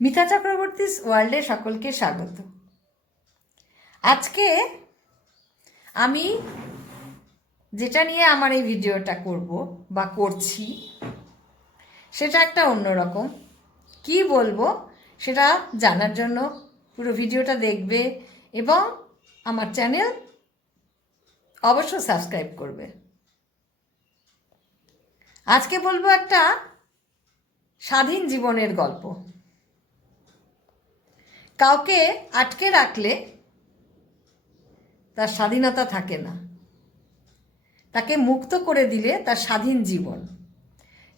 মিতা চক্রবর্তীস ওয়ার্ল্ডে সকলকে স্বাগত। আজকে আমি যেটা নিয়ে আমার এই ভিডিওটা করব বা করছি সেটা একটা অন্যরকম। কি বলবো সেটা জানার জন্য পুরো ভিডিওটা দেখবে এবং আমার চ্যানেল অবশ্য সাবস্ক্রাইব করবে। আজকে বলবো একটা স্বাধীন জীবনের গল্প। কাউকে আটকে রাখলে তার স্বাধীনতা থাকে না, তাকে মুক্ত করে দিলে তার স্বাধীন জীবন।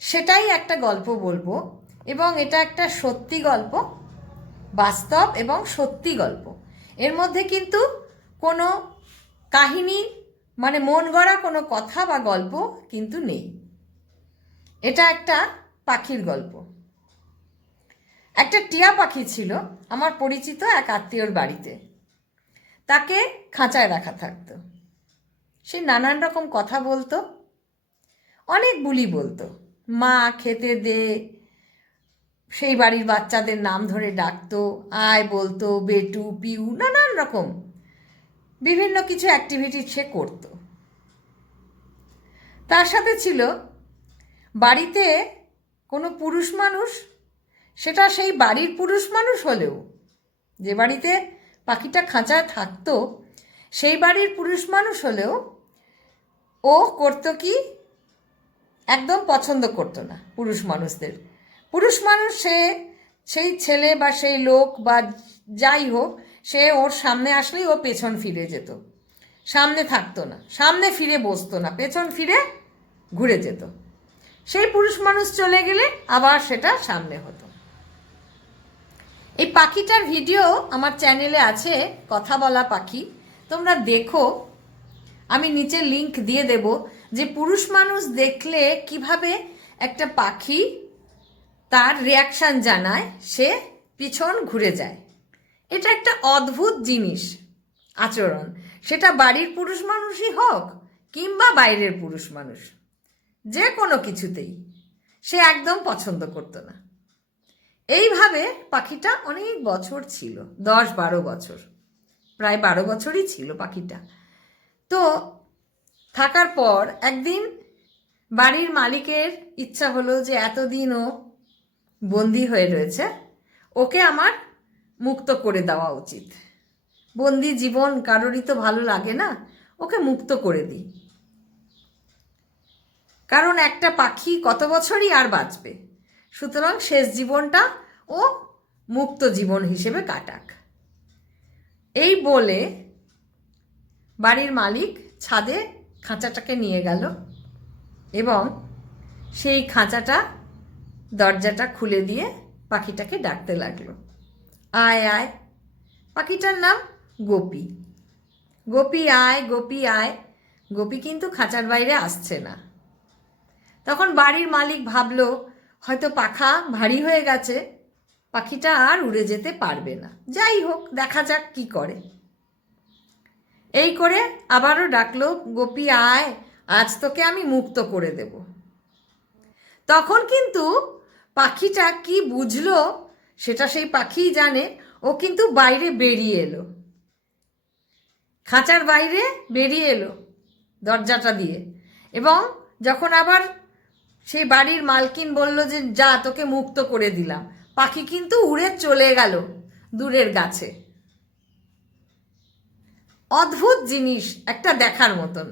সেটাই একটা গল্প বলবো এবং এটা একটা সত্যি গল্প, বাস্তব এবং সত্যি গল্প। এর মধ্যে কিন্তু কোনো কাহিনী মানে মন গড়া কোনো কথা বা গল্প কিন্তু নেই। এটা একটা পাখির গল্প। একটা টিয়া পাখি ছিল আমার পরিচিত এক আত্মীয়র বাড়িতে। তাকে খাঁচায় রাখা থাকতো। সে নানান রকম কথা বলতো, অনেক বুলি বলতো। মা, খেতে দে, সেই বাড়ির বাচ্চাদের নাম ধরে ডাকতো, আয় বলতো, বেটু, পিউ, নানান রকম বিভিন্ন কিছু অ্যাক্টিভিটি সে করতো। তার সাথে ছিল বাড়িতে কোনো পুরুষ মানুষ, সেটা সেই বাড়ির পুরুষ মানুষ হলেও, যে বাড়িতে পাখিটা খাঁচায় থাকতো সেই বাড়ির পুরুষ মানুষ হলেও ও করতো কি, একদম পছন্দ করতো না পুরুষ মানুষদের। পুরুষ মানুষ সেই ছেলে বা সেই লোক বা যাই হোক, সে ওর সামনে আসলেই ও পেছন ফিরে যেত, সামনে থাকতো না, সামনে ফিরে বসতো না, পেছন ফিরে ঘুরে যেত। সেই পুরুষ মানুষ চলে গেলে আবার সেটা সামনে হতো। এই পাখিটার ভিডিও আমার চ্যানেলে আছে, কথা বলা পাখি, তোমরা দেখো। আমি নিচে লিংক দিয়ে দেব যে পুরুষ মানুষ দেখলে কিভাবে একটা পাখি তার রিয়াকশান জানায়, সে পিছন ঘুরে যায়। এটা একটা অদ্ভুত জিনিস, আচরণ। সেটা বাড়ির পুরুষ মানুষই হোক কিংবা বাইরের পুরুষ মানুষ, যে কোনো কিছুতেই সে একদম পছন্দ করতো না। এইভাবে পাখিটা অনেক বছর ছিল, 10-12 বছর, প্রায় 12 বছরই ছিল পাখিটা। তো থাকার পর একদিন বাড়ির মালিকের ইচ্ছা হলো যে এতদিন ও বন্দি হয়ে রয়েছে, ওকে আমার মুক্ত করে দেওয়া উচিত। বন্দি জীবন কারোরই তো ভালো লাগে না, ওকে মুক্ত করে দিই। কারণ একটা পাখি কত বছরই আর বাঁচবে, সুতরাং শেষ জীবনটা ও মুক্ত জীবন হিসেবে কাটাক। এই বলে বাড়ির মালিক ছাদে খাঁচাটাকে নিয়ে গেল এবং সেই খাঁচাটা দরজাটা খুলে দিয়ে পাখিটাকে ডাকতে লাগলো, আয় আয়। পাখিটার নাম গোপী। গোপী আয়, গোপী আয়। গোপী কিন্তু খাঁচার বাইরে আসছে না। তখন বাড়ির মালিক ভাবলো হয়তো পাখা ভারী হয়ে গেছে, পাখিটা আর উড়ে যেতে পারবে না। যাই হোক, দেখা যাক কি করে। এই করে আবারও ডাকলো, গোপী আয়, আজ তোকে আমি মুক্ত করে দেব। তখন কিন্তু পাখিটা কি বুঝলো সেটা সেই পাখিই জানে। ও কিন্তু বাইরে বেরিয়ে এলো, খাঁচার বাইরে বেরিয়ে এলো দরজাটা দিয়ে। এবং যখন আবার সেই বাড়ির মালকিন বলল যে যা, তোকে মুক্ত করে দিলাম, পাখি কিন্তু উড়ে চলে গেল দূরের গাছে। অদ্ভুত জিনিস, একটা দেখার মতন।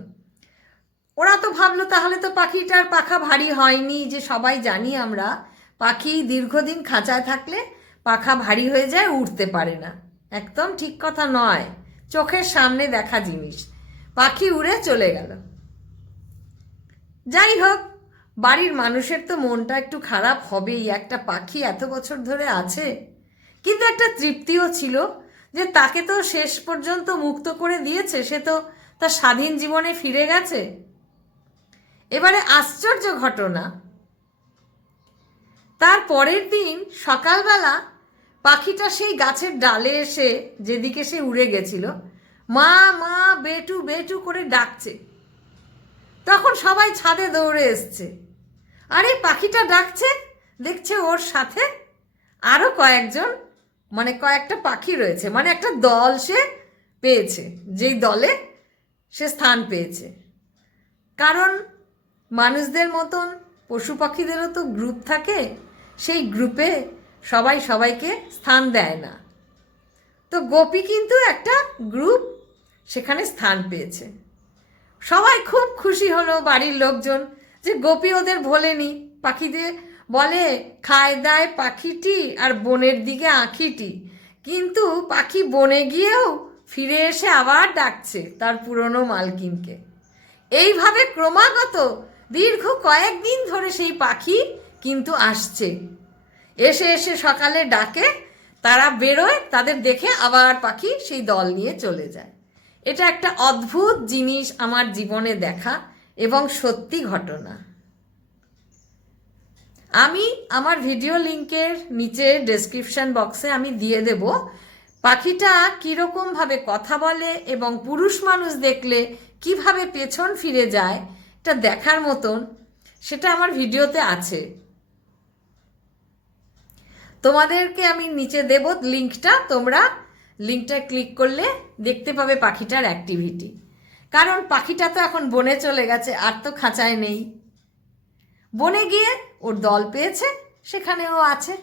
ওরা তো ভাবলো তাহলে তো পাখিটার পাখা ভারী হয়নি, যে সবাই জানি আমরা পাখি দীর্ঘদিন খাঁচায় থাকলে পাখা ভারী হয়ে যায়, উড়তে পারে না। একদম ঠিক কথা নয়, চোখের সামনে দেখা জিনিস। পাখি উড়ে চলে গেল। যাই হোক, বাড়ির মানুষের তো মনটা একটু খারাপ হবেই, একটা পাখি এত বছর ধরে আছে। কিন্তু একটা তৃপ্তিও ছিল যে তাকে তো শেষ পর্যন্ত মুক্ত করে দিয়েছে, সে তো তার স্বাধীন জীবনে ফিরে গেছে। এবারে আশ্চর্য ঘটনা, তার পরের দিন সকালবেলা পাখিটা সেই গাছের ডালে এসে, যেদিকে সে উড়ে গেছিল, মা মা, বেটু বেটু করে ডাকছে। তখন সবাই ছাদে দৌড়ে এসছে। আরে পাখিটা ডাকছে, দেখছে ওর সাথে আরও কয়েকজন মানে কয়েকটা পাখি রয়েছে, মানে একটা দল সে পেয়েছে, যেই দলে সে স্থান পেয়েছে। কারণ মানুষদের মতন পশু পাখিদেরও তো গ্রুপ থাকে, সেই গ্রুপে সবাই সবাইকে স্থান দেয় না। তো গোপী কিন্তু একটা গ্রুপ, সেখানে স্থান পেয়েছে। সবাই খুব খুশি হলো, বাড়ির লোকজন, যে গোপী ওদের ভোলেনি। পাখিদের বলে খায় দায় পাখিটি আর বনের দিকে আঁখিটি, কিন্তু পাখি বনে গিয়েও ফিরে এসে আবার ডাকছে তার পুরনো মালকিনকে। এইভাবে ক্রমাগত দীর্ঘ কয়েকদিন ধরে সেই পাখি কিন্তু আসছে, এসে এসে সকালে ডাকে, তারা বেরোয়, তাদের দেখে আবার পাখি সেই দল নিয়ে চলে যায়। এটা একটা অদ্ভুত জিনিস আমার জীবনে দেখা এবং সত্যি ঘটনা। আমি আমার ভিডিও লিঙ্কের নিচে ডেসক্রিপশন বক্সে আমি দিয়ে দেব পাখিটা কীরকমভাবে কথা বলে এবং পুরুষ মানুষ দেখলে কিভাবে পেছন ফিরে যায়, এটা দেখার মতন, সেটা আমার ভিডিওতে আছে। তোমাদেরকে আমি নিচে দেব লিঙ্কটা, তোমরা লিঙ্কটা ক্লিক করলে দেখতে পাবে পাখিটার অ্যাক্টিভিটি। কারণ পাখিটা তো এখন বনে চলে গেছে, আর তো খাঁচায় নেই। বনে গিয়ে ওর দল পেয়েছে, সেখানে ও আছে।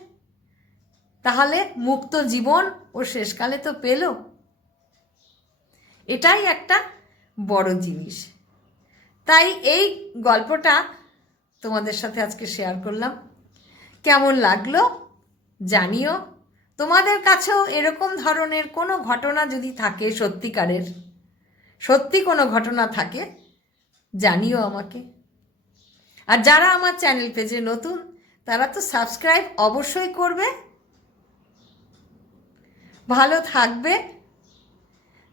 তাহলে মুক্ত জীবন ও শেষকালে তো পেল। এটাই একটা বড় জিনিস। তাই এই গল্পটা তোমাদের সাথে আজকে শেয়ার করলাম। কেমন লাগলো জানিও। তোমাদের কাছেও এরকম ধরনের কোনো ঘটনা যদি থাকে, সত্যিকারের সত্যি কোনো ঘটনা থাকে, জানিও আমাকে। আর যারা আমার চ্যানেল পেজে নতুন, তারা তো সাবস্ক্রাইব অবশ্যই করবে। ভালো থাকবে।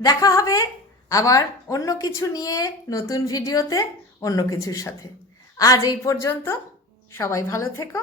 দেখা হবে আবার অন্য কিছু নিয়ে, নতুন ভিডিওতে, অন্য কিছুর সাথে। আজ এই পর্যন্ত। সবাই ভালো থেকো।